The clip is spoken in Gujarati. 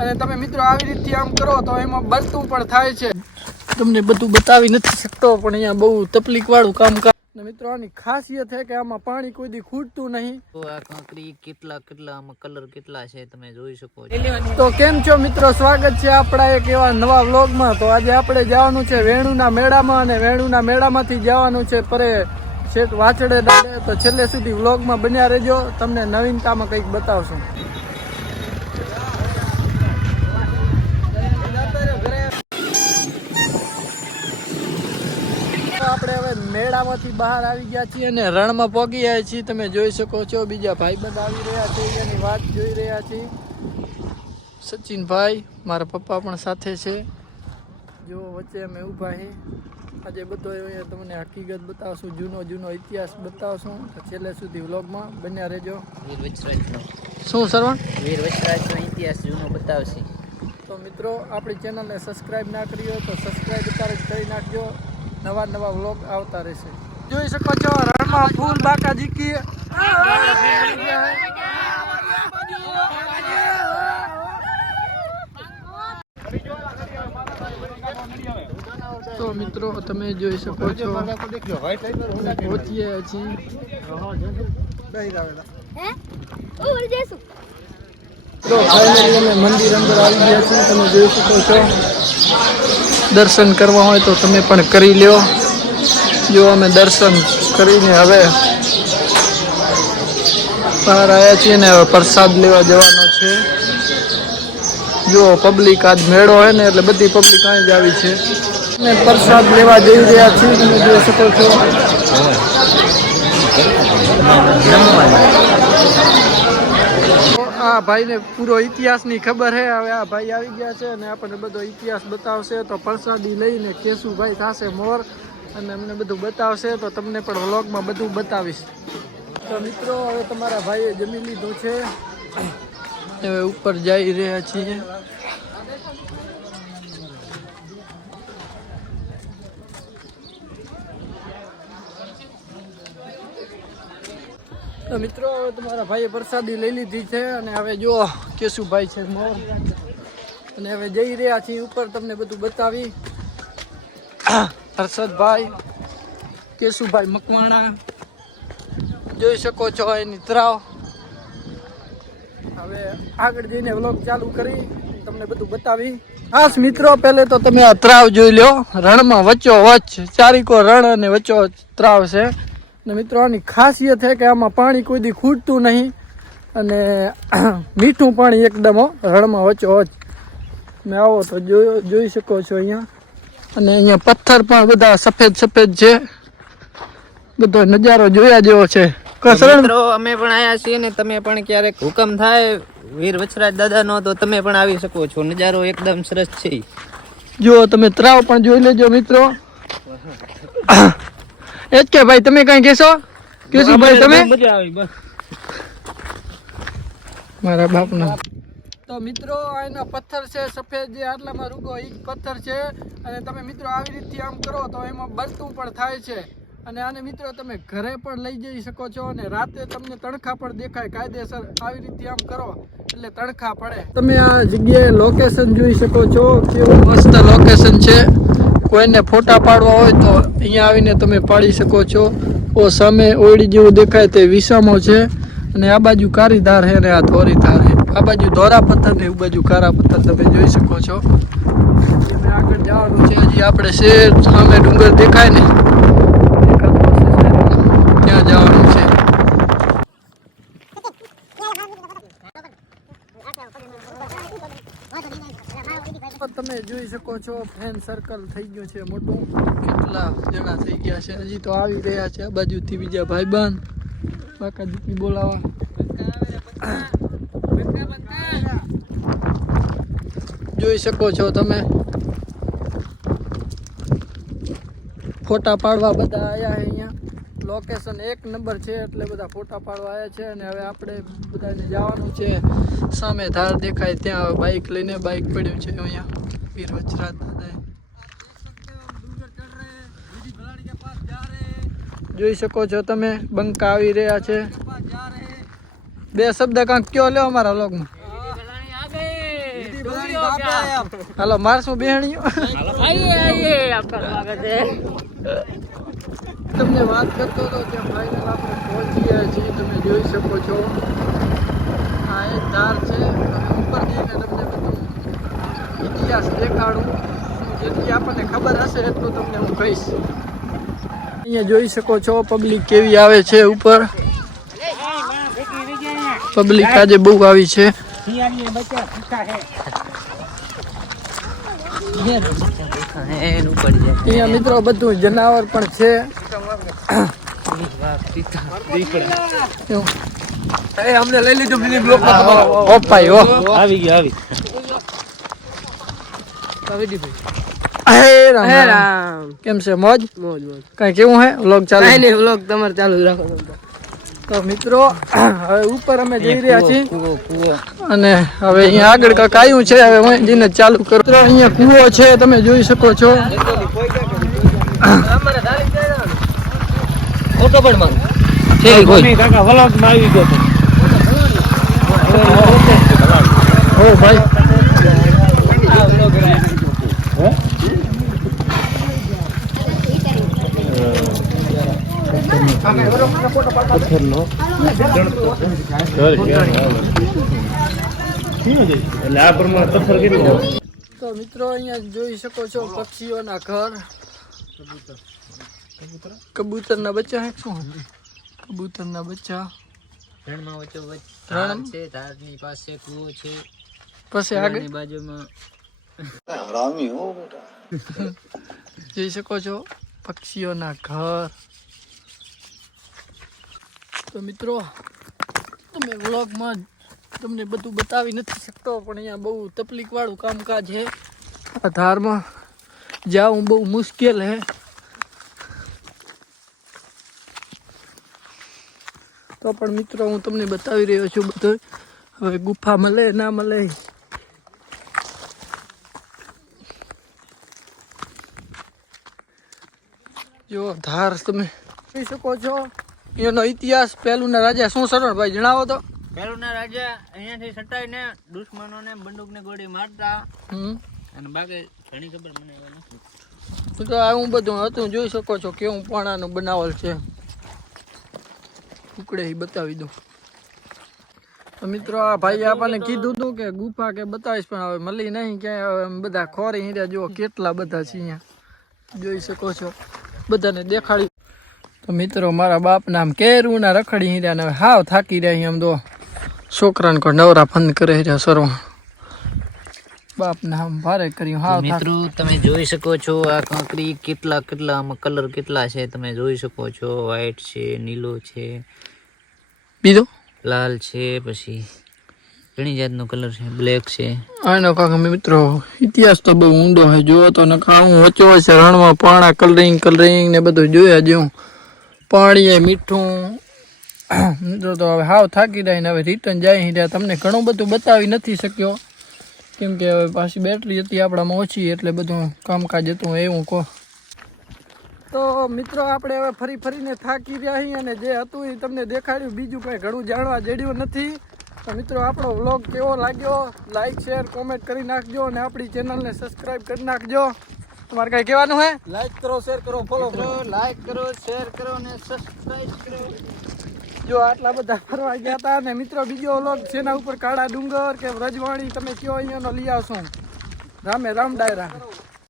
અને તમે મિત્રો આવી રીતે આમ કરો તો એમાં બળતું પણ થાય છે. તમને બધું બતાવી નથી શકતો પણ અહીંયા બહુ તકલીફ વાળું કામ ને મિત્રો આની ખાસિયત છે કે આમાં પાણી કોઈ દી ખૂટતું નહીં. તો આ કાંકરી કેટલા આમાં કલર કેટલા છે તમે જોઈ શકો છો. તો કેમ છો મિત્રો, સ્વાગત છે આપણા એક એવા નવા વ્લોગમાં. તો આજે આપણે જવાનું છે વેણુના મેળામાં અને વેણુના મેળામાંથી જવાનું છે પરે છેક વાછડે દાડે. તો છેલ્લે સુધી વ્લોગમાં બન્યા રહેજો, તમને નવીનતામાં કંઈક બતાવશું. આપણે હવે મેળામાંથી બહાર આવી ગયા છીએ અને રણમાં પહોંચી ગયા છીએ. તમે જોઈ શકો છો બીજા ભાઈબંધ આવી રહ્યા છે, એની વાત જોઈ રહ્યા છીએ. સચિનભાઈ મારા પપ્પા પણ સાથે છે. જો વચ્ચે અમે ઊભા છે. આજે બધો અહીંયા તમને હકીકત બતાવશું, જૂનો ઇતિહાસ બતાવશું. છેલ્લે સુધી વ્લોગમાં બન્યા રહેજો. વીર વચરાજનો શું સરવણ? વીર વચરાજનો ઇતિહાસ જૂનો બતાવશે. તો મિત્રો આપણી ચેનલને સબસ્ક્રાઈબ ના કરી હોય તો સબસ્ક્રાઈબ અત્યારે જ કરી નાખજો. નવા વ્લોગ આવતા રહેશે. જોઈ શકો છો રણમાં ફૂલ બાકાજી કી. તો મિત્રો તમે જોઈ શકો છો પહોંચીએ છીએ. તો ફાઇનલી અમે મંદિર અંદર આવી ગયા છીએ. તમે જોઈ શકો છો. દર્શન કરવા હોય તો તમે પણ કરી લ્યો. જો અમે દર્શન કરીને હવે બહાર આવ્યા છીએ ને હવે પ્રસાદ લેવા જવાનો છે. જો પબ્લિક આજ મેળો હોય ને એટલે બધી પબ્લિક અહીં જ આવી છે. અમે પ્રસાદ લેવા જઈ રહ્યા છીએ. તમે જોઈ શકો છો. આ ભાઈને પૂરો ઇતિહાસની ખબર છે. હવે આ ભાઈ આવી ગયા છે અને આપણને બધો ઇતિહાસ બતાવશે. તો પ્રસાદી લઈને કેશુભાઈ થશે મોર અને અમને બધું બતાવશે. તો તમને પણ વ્લોગમાં બધું બતાવીશ. તો મિત્રો હવે તમારા ભાઈએ જમી લીધું છે. હવે ઉપર જઈ રહ્યા છીએ. તો મિત્રો હવે તમારા ભાઈએ પ્રસાદી લઈ લીધી છે અને હવે જો કેશુભાઈ છે મોર અને હવે જઈ રહ્યા છીએ ઉપર. તમને બધું બતાવી. હર્ષદભાઈ, કેશુભાઈ મકવાણા જોઈ શકો છો એની તરાવ. હવે આગળ જઈને વ્લોગ ચાલુ કરી તમને બધું બતાવી. ખાસ મિત્રો પહેલે તો તમે આ તરાવ જોઈ લો. રણમાં વચ્ચો વચ્ચ ચારીકો રણ અને વચ્ચો તરાવ છે. ને મિત્રો આની ખાસિયત છે કે આમાં પાણી કોઈ દી ખૂટતું નહીં અને મીઠું પાણી એકદમ રણમાં વચ્ચો વચ્ચ. તમે આવો તો જોઈ શકો છો અહીંયા. અને અહીંયા પથ્થર પણ બધા સફેદ છે. બધો નજારો જોયા જેવો છે. મિત્રો અમે પણ આયા છીએ ને તમે પણ ક્યારેક હુકમ થાય વીર વચરાજ દાદાનો તો તમે પણ આવી શકો છો. નજારો એકદમ સરસ છે. જો તમે તરાવ પણ જોઈ લેજો મિત્રો. એચ કે ભાઈ તમે કઈ કહેશો? કેશુભાઈ તમે? મજા આવી બસ મારા બાપના. તો મિત્રો આના પથ્થર છે સફેદ જે આટલામાં રૂગો ઈ પથ્થર છે. અને તમે મિત્રો આવી રીતે આમ કરો તો એમાં બળતું પણ થાય છે. અને આને મિત્રો તમે ઘરે પણ લઈ જઈ શકો છો અને રાતે તમને તણખા પણ દેખાય કાયદેસર. આવી રીતે આમ કરો એટલે તણખા પડે. તમે આ જગ્યાએ લોકેશન જોઈ શકો છો. કેવું મસ્ત લોકેશન છે. કોઈને ફોટા પાડવા હોય તો અહીંયા આવીને તમે પાડી શકો છો. ઓ સામે ઓયડી જેવું દેખાય તે વિસામો છે અને આ બાજુ કારી ધાર છે ને આ ધોરી ધાર છે. આ બાજુ ધોરા પથ્થર ને એ બાજુ કારા પથ્થર તમે જોઈ શકો છો. આગળ જવાનું છે. હજી આપણે શેર સામે ડુંગર દેખાય ને ત્યાં જવાનું છે. તમે જોઈ શકો છો ફ્રેન્ડ સર્કલ થઈ ગયું છે મોટું. કેટલા જણા થઈ ગયા છે. હજી તો આવી રહ્યા છે આ બાજુથી બીજા ભાઈબંધ બાકાજી બોલાવા. જોઈ શકો છો તમે. ફોટા પાડવા બધા આવ્યા અહીંયા. લોકેશન એક નંબર છે એટલે બધા ફોટા પાડવા આવ્યા છે. અને હવે આપણે બધાને જવાનું છે. સામે ધાર દેખાય ત્યાં હવે બાઇક લઈને બાઇક પડ્યું છે અહીંયા વીર વચરાજ દાદાએ. જોઈ શકો છો તમે બંકા આવી રહ્યા છે. બે શબ્દ કાંક કયો લ્યો અમારા વ્લોગમાં. હાલો મારશું બેહણીઓ. તમને વાત કરતો હતો કે ફાઇનલ આપણે પહોંચી ગયા છીએ. તમે જોઈ શકો છો આ એક ધાર છે. તમે ઉપર જઈને તમને બધું ઇતિહાસ દેખાડું. જેટલી આપણને ખબર હશે એટલું તમને હું કહીશ. અહીંયા જોઈ શકો છો પબ્લિક કેવી આવે છે ઉપર. પબ્લિક આજે બહુ આવી છે. અહીંયા મિત્રો બધું જનાવર પણ છે. અમને લઈ લીધું મિની બ્લોક ઓપાઈ ઓ આવી ગઈ હે રામ. કેમ છે મોજ? કઈ કેવું હે વ્લોગ ચાલુ? વ્લોગ તમારે ચાલુ રાખો. તો મિત્રો હવે ઉપર અમે જઈ રહ્યા છીએ અને હવે અહીંયા આગળ કાંઈક આવ્યું છે. હવે હું જઈને ચાલુ કરું. મિત્રો અહીંયા કૂવો છે તમે જોઈ શકો છો. ઓ ભાઈ તો મિત્રો અહીંયા જોઈ શકો છો પક્ષીઓના ઘર. કબૂતરના બચ્ચા હે શું? કબૂતરના બચ્ચા. રણમાં વચ્ચો રણ? છે, ધારની પાસે કૂવો છે, પછી આગળ બાજુમાં જોઈ શકો છો પક્ષીઓના ઘર. તો મિત્રો તમે વ્લોગમાં તમને બધું બતાવી નથી શકતો પણ અહીંયા બહુ તકલીફ વાળું કામકાજ છે. આ ધારમાં જાવું બહુ મુશ્કેલ છે. તો પણ મિત્રો હું તમને બતાવી રહ્યો છું બધું. હવે ગુફા મળે ના મળે. જો ધાર તમે જોઈ શકો છો. એનો ઇતિહાસ પહેલુંના રાજા શું શરણભાઈ જણાવો તો. પહેલુંના રાજા અહીંયાથી સટાઈને દુશ્મનોને બંદૂકની ગોળી મારતા અને બાકી ઘણી ખબર મને નથી. તો આવું બધું હતું જોઈ શકો છો કેવું પાણાનું બનાવલ છે. ઉકળે એ બતાવી દઉં. તો મિત્રો આ ભાઈ આપણને કીધું હતું કે ગુફા કે બતાવીશ પણ હવે મળી નહીં ક્યાંય. હવે અમે બધા ખોરી હીર્યા જુઓ કેટલા બધા છે અહીંયા જોઈ શકો છો. બધાને દેખાડી. તો મિત્રો મારા બાપના આમ કેરું ના રખડી હીર્યા ને હવે હાવ થાકી રહ્યા આમ તો છોકરાને કોઈ નવરા ફંદ કરે રહ્યા સરવા. બાપના આમ ભારે કર્યું હાવ. મિત્રો તમે જોઈ શકો છો આ કાંકરી કેટલા આમાં કલર કેટલા છે તમે જોઈ શકો છો. વ્હાઈટ છે, નીલો છે, બીજો લાલ છે, પછી ઘણી જાતનો કલર છે, બ્લેક છે. આનો કાકા મિત્રો ઇતિહાસ તો બહુ ઊંડો છે. જોવો તો નકા હું વચ્ચે વચ્ચે રણમાં પાણા કલરિંગ ને બધું જોયા જેવું. પાણી એ મીઠું. મિત્રો તો હવે હાવ થાકી રહ્યા ને હવે રિટર્ન જાય રહ્યા. તમને ઘણું બધું બતાવી નથી શક્યો કેમ કે હવે પાછી બેટરી હતી આપણામાં ઓછી એટલે બધું કામકાજ હતું એવું કહો. તો મિત્રો આપણે હવે ફરીને થાકી રહ્યા છીએ અને જે હતું એ તમને દેખાડ્યું. બીજું કંઈ ઘણું જાણવા જડ્યું નથી. તો મિત્રો આપણો વ્લોગ કેવો લાગ્યો લાઈક શેર કોમેન્ટ કરી નાખજો અને આપણી ચેનલને સબસ્ક્રાઈબ કરી નાખજો. તમારે કઈ કહેવાનું હે? લાઈક કરો, શેર કરો, ફોલો કરો. લાઈક કરો, શેર કરો અને સબસ્ક્રાઇબ કરો. જો આટલા બધા ફરવા ગયા હતા ને મિત્રો બીજો વ્લોગ છે એના ઉપર કાળા ડુંગર કે વ્રજવાણી તમે કયો અહીંયાનો લઈ આવશો. રામે રામ ડાયરા.